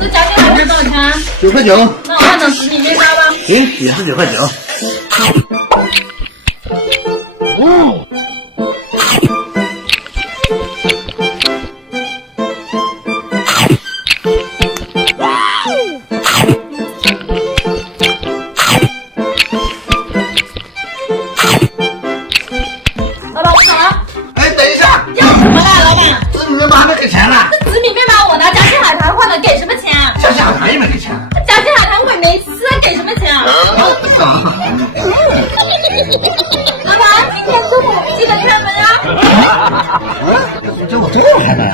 这家庭海苔多少钱？9块9。那我换成紫米面包吧。行，也是9块9。老板，我走了。哎，等一下，要什么啦，老板？紫米面包还没给钱呢。这紫米面包我拿家庭海苔换的，给什么钱？家庭海苔也没给钱。家庭海苔我也没吃，给什么钱？老板，今天中午记得开门啊。这我这还没。